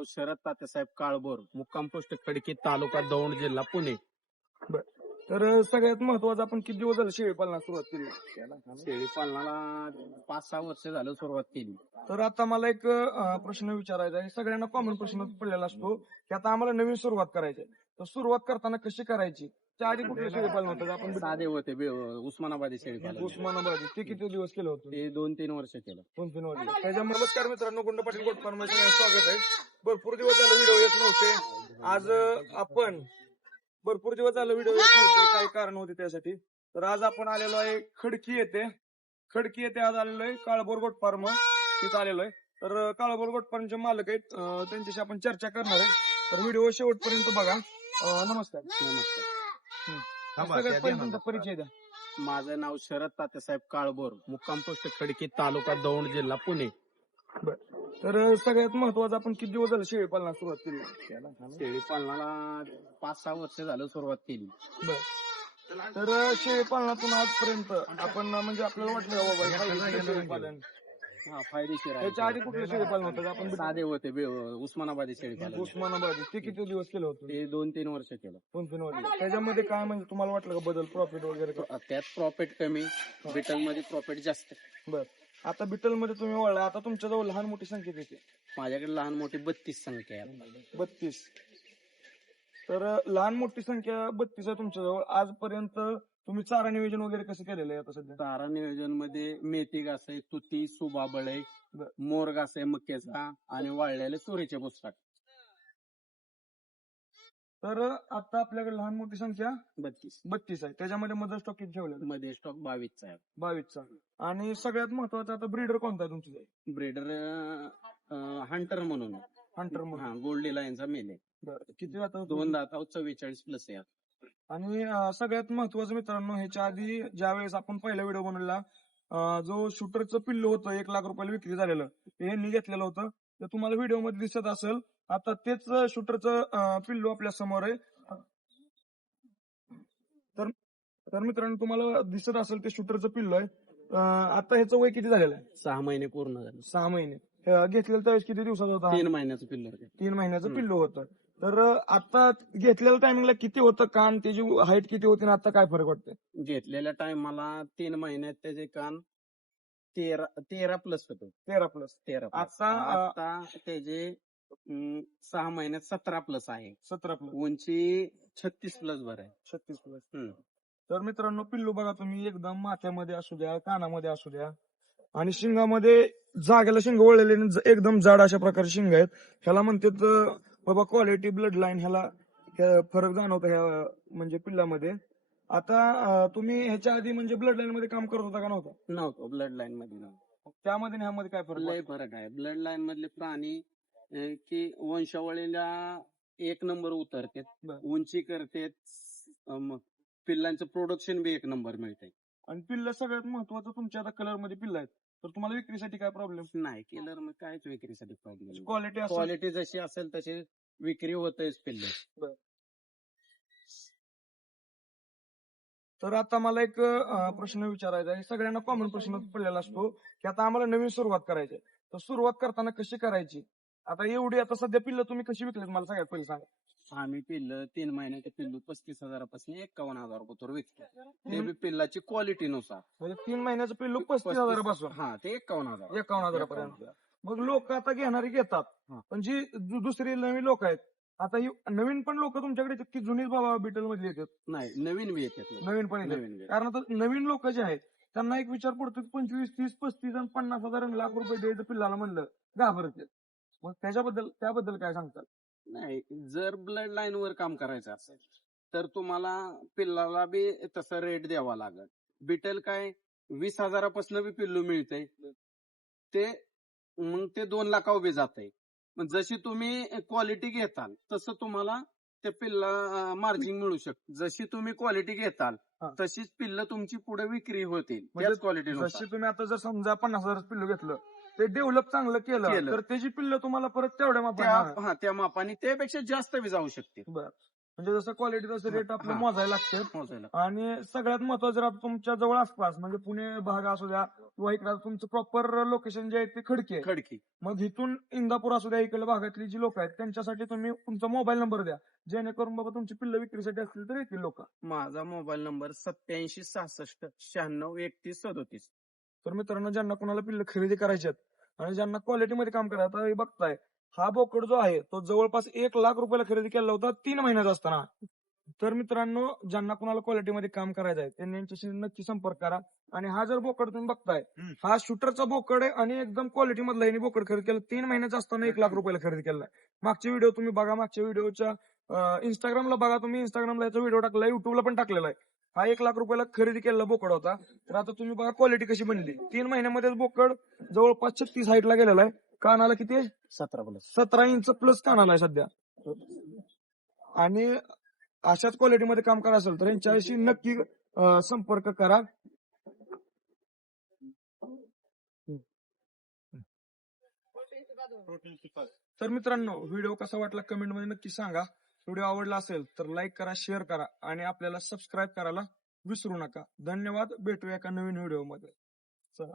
नाव शरद तात्यासाहेब काळभोर, मुक्काम पोस्ट खडकी, तालुका दौंड, जिल्हा पुणे. तर सगळ्यात महत्वाचं, आपण किती दिवस झालं शेळी पालनाला सुरुवात केली? शेळी पालनाला 5-6 वर्ष झालं सुरुवात केली. तर आता मला एक प्रश्न विचारायचा आहे. सगळ्यांना कॉमन प्रश्न पडलेला असतो की आता आम्हाला नवीन सुरुवात करायची आहे, तर सुरुवात करताना कशी करायची? त्या आधी कुठलं शेळी पालन होतं? आपण साधे होते उस्मानाबादी शेळी पालन. उस्मानाबादी ते किती दिवस केलं होतं? ते 2-3 वर्ष केलं. 2-3 वर्ष. त्याच्यामुळे नमस्कार मित्रांनो, गुंड पाटील गोट फार्ममध्ये स्वागत आहे. भरपूर दिवस झालं व्हिडिओ येत नव्हते. आज आपण भरपूर दिवस झालं व्हिडिओ येत नव्हते, काही कारण होते त्यासाठी. तर आज आपण आलेलो आहे खडकी येथे आज आलेलो आहे काळभोर गोट फार्म तिथे आलेलो आहे. तर काळभोर गोट फार्मचे मालक आहेत, त्यांच्याशी आपण चर्चा करणार आहे. तर व्हिडिओ शेवटपर्यंत बघा. नमस्कार. सगळ्यात पहिले तुमचा परिचय द्या. माझं नाव शरद तात्यासाहेब काळभोर, मुक्काम पोस्ट खडकी, तालुका दौंड, जिल्हा पुणे. तर सगळ्यात महत्वाचं, आपण किती दिवस झालं शेळी पालनाला सुरुवात केली? शेळी पालनाला 5-6 वर्ष झालं सुरुवात केली. तर शेळी पालनातून आजपर्यंत आपण म्हणजे आपल्याला वाटलं बाबा शेळी पालन फायदेशीर आहे. त्याच्या आधी कुठलं शेळी पालन होतं? आपण साधे होते उस्मानाबादी शेळी पालन. उस्मानाबादी ते किती दिवस केलं होतं? ते 2-3 वर्ष केलं. 2-3 वर्ष. त्याच्यामध्ये काय म्हणजे तुम्हाला वाटलं का बदल, प्रॉफिट वगैरे? त्यात प्रॉफिट कमी, बिटल मध्ये प्रॉफिट जास्त. बर. आता बिटल मध्ये तुम्ही वळला, आता तुमच्याजवळ लहान मोठी संख्या किती? माझ्याकडे लहान मोठी 32 संख्या आहे. 32. तर लहान मोठी संख्या 32 आहे तुमच्याजवळ. आजपर्यंत तुम्ही चारा नियोजन वगैरे कसं केलेलं आहे? आता सध्या चारा नियोजन मध्ये मेथी घास आहे, तुती, सुबाबळ आहे, मोर घास आहे मक्याचा, आणि वाळलेले तुरीचे बुसकाट. तर आता आपल्याकडे लहान मोठी संख्या 32 आहे. त्याच्यामध्ये मदर स्टॉक किती ठेवले? मध्ये स्टॉक 22 आहे. 22. आणि सगळ्यात महत्वाचं, आता ब्रीडर कोणता आहे तुमच्या? ब्रीडर हंटर म्हणून. हंटर म्हणून. गोल्डी लाईनचा मेल आहे. किती जातात? 2 दाता 44 प्लस आहे. आणि सगळ्यात महत्वाचं मित्रांनो, ह्याच्या आधी ज्या वेळेस आपण पहिला व्हिडिओ बनवला, जो शूटरचं पिल्लू होतं 1 लाख रुपयाला विक्री झालेलं, ते यांनी घेतलेलं होतं. तर तुम्हाला व्हिडिओ मध्ये दिसत असेल. आता तेच शूटरचं पिल्लू आपल्या समोर आहे. तर मित्रांनो, तुम्हाला दिसत असेल ते शूटरचं पिल्लू आहे. आता ह्याचं वय किती झालेलं आहे? 6 महिने पूर्ण झाले. 6 महिने. घेतलेलं त्यावेळेस किती दिवसाचा होता? 3 महिन्याचं पिल्लू. 3 महिन्याचं पिल्लू होतं. तर आता घेतलेल्या टायमिंगला किती होतं कान, त्याची हाईट किती होती, आणि आता काय फरक वाटतंय? घेतलेल्या टायमाला 3 महिन्यात त्याचे कान 13 प्लस होतो. 13 प्लस. आता त्याचे 6 महिन्यात 17 प्लस आहे. 17 प्लस. उंची 36 प्लस भर आहे. 36 प्लस. तर मित्रांनो, पिल्लू बघा तुम्ही, एकदम माथ्यामध्ये असू द्या, कानामध्ये असू द्या, आणि शिंगामध्ये जागेला शिंग वळलेले एकदम जाड अशा प्रकारचे शिंग आहेत. ह्याला म्हणतात बाबा क्वालिटी ब्लड लाईन. ह्याला फरक जाणवतो ह्या म्हणजे पिल्लामध्ये. आता तुम्ही ह्याच्या आधी म्हणजे ब्लड लाईन मध्ये काम करत होता का नव्हता? नव्हतो ब्लड लाईन मध्ये. त्यामध्ये आणि ह्यामध्ये काय फरक? लय फरक आहे. ब्लड लाईन मधले प्राणी की वंशावळीला 1 नंबर उतरतात, उंची करतात, पिल्लांचं प्रोडक्शन बी 1 नंबर मिळतंय. आणि पिल्ल सगळ्यात महत्वाचं, तुमच्या आता कलर मध्ये पिल्ल आहेत, तर तुम्हाला विक्रीसाठी काय प्रॉब्लेम नाही? कलर मग कायच विक्रीसाठी प्रॉब्लेम. क्वालिटी जशी असेल तशी विक्री होतेच पिल्ल. तर आता मला एक प्रश्न विचारायचा आहे. सगळ्यांना कॉमन प्रश्न पडलेला असतो की आता आम्हाला नवीन सुरुवात करायची आहे, तर सुरुवात करताना कशी करायची? आता एवढी आता सध्या पिल्ल तुम्ही कशी विकलेत मला सगळ्यात पहिले सांगा. आम्ही पिल्ल 3 महिन्याचे पिल्लू 35,000 पासून 51,000 विकतो. ते बी पिल्लाची क्वालिटी नुसार. म्हणजे 3 महिन्याचं पिल्लू 35,000 पासून ते 51,000. 51,000 पर्यंत. मग लोक आता घेणारी घेतात, पण जी दुसरी नवीन लोक आहेत, आता ही नवीन पण लोक तुमच्याकडे येतात की जुनीच बाबा बिटल मध्ये येतात? नाही, नवीन बी येतात. नवीन पण येतात. कारण आता नवीन लोक जे आहेत त्यांना एक विचार पडतो, 25, 30, 35 आणि 50,000 लाख रुपये द्यायचं पिल्लाला म्हणलं घाबरते. मग त्याबद्दल काय सांगतात? नाही, जर ब्लड लाईन वर काम करायचं असेल तर तुम्हाला पिल्लाला बी तसा रेट द्यावा लागेल. बिटल काय 20,000 पासून बी पिल्लू मिळते, ते मग ते 2 लाख उभे जाते. जशी तुम्ही क्वालिटी घेताल तसं तुम्हाला त्या पिल्ला मार्जिन मिळू शकते. जशी तुम्ही क्वालिटी घेताल तशीच पिल्ल तुमची पुढे विक्री होतील. क्वालिटी जशी तुम्ही आता जर समजा 50,000 पिल्लू घेतलं, ते डेव्हलप चांगलं केलं तर त्याची पिल्ल तुम्हाला परत तेवढ्या मापाने त्या मापाने त्यापेक्षा जास्त बी जाऊ शकते. म्हणजे जसं क्वालिटी तसं रेट आपलं हा. मोजायला लागतं. मोजायला. आणि सगळ्यात महत्वाचं जर आता तुमच्या जवळ आसपास म्हणजे पुणे भाग असू द्या किंवा इकडं तुमचं प्रॉपर लोकेशन जे आहे ते खडकी आहे. खडकी. मग इथून इंदापूर असू द्या इकडल्या भागातली जी लोक आहेत त्यांच्यासाठी तुम्ही तुमचा मोबाईल नंबर द्या, जेणेकरून बाबा तुमची पिल्लं विक्रीसाठी असतील तर येतील लोक. माझा मोबाईल नंबर 8766963137. तर मित्रांनो, ज्यांना कोणाला पिल्लं खरेदी करायची आहेत आणि ज्यांना क्वालिटीमध्ये काम करायचं आता हे बघताय, हा बोकड जो आहे तो जवळपास 1 लाख रुपयाला खरेदी केला होता 3 महिन्यात असताना. तर मित्रांनो, ज्यांना कोणाला क्वालिटीमध्ये काम करायचं आहे त्यांनी यांच्याशी नक्की संपर्क करा. आणि हा जर बोकड तुम्ही बघताय, हा शूटरचा बोकड आहे आणि एकदम क्वालिटी मधला यांनी बोकड खरेदी केला 3 महिन्याचा असताना 1 लाख रुपयाला खरेदी केलाय. मागचे व्हिडिओ तुम्ही बघा, मागच्या व्हिडिओच्या इंस्टाग्रामला बघा तुम्ही, इंस्टाग्रामला याचा व्हिडिओ टाकलाय, युट्यूबला पण टाकलेला आहे. हा 1 लाख रुपयाला खरेदी केलेला बोकड होता. तर आता तुम्ही बघा क्वालिटी कशी बनली. 3 महिन्यामध्येच बोकड जवळपास 36 हाईटला गेलेला आहे. कानाला किती आहे? 17 इंच प्लस कानाला आहे सध्या. आणि अशाच क्वालिटीमध्ये काम करायचं असेल तर यांच्याशी नक्की संपर्क करा. तर मित्रांनो, व्हिडिओ कसा वाटला कमेंट मध्ये नक्की सांगा. व्हिडिओ आवडला असेल तर लाईक करा, शेअर करा आणि आपल्याला सबस्क्राईब करायला विसरू नका. धन्यवाद. भेटूया एका नवीन व्हिडिओ मध्ये. चला.